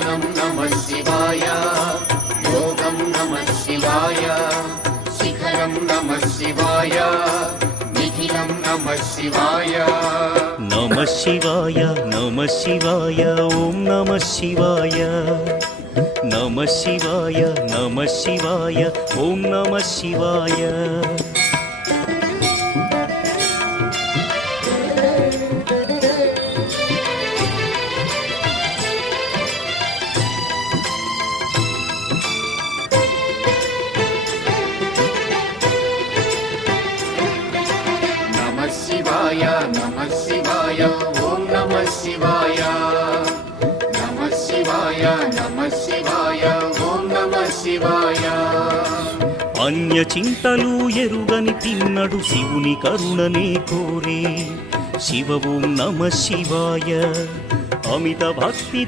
ध्यानं नमः शिवाय योगं नमः शिवाय शिखरं नमः शिवाय निखिलं नमः शिवाय नमः शिवाय नमः शिवाय ओम नमः शिवाय नमः शिवाय नमः शिवाय ओम नमः शिवाय नमः शिवाय ओम नमः शिवाय नमः शिवाय ओम नमः शिवाय अन्य चिंतलू एरुगनि पिन्नडु शिवुनि करुणने कोरे शिव ओम नमः शिवाय अमित भक्ति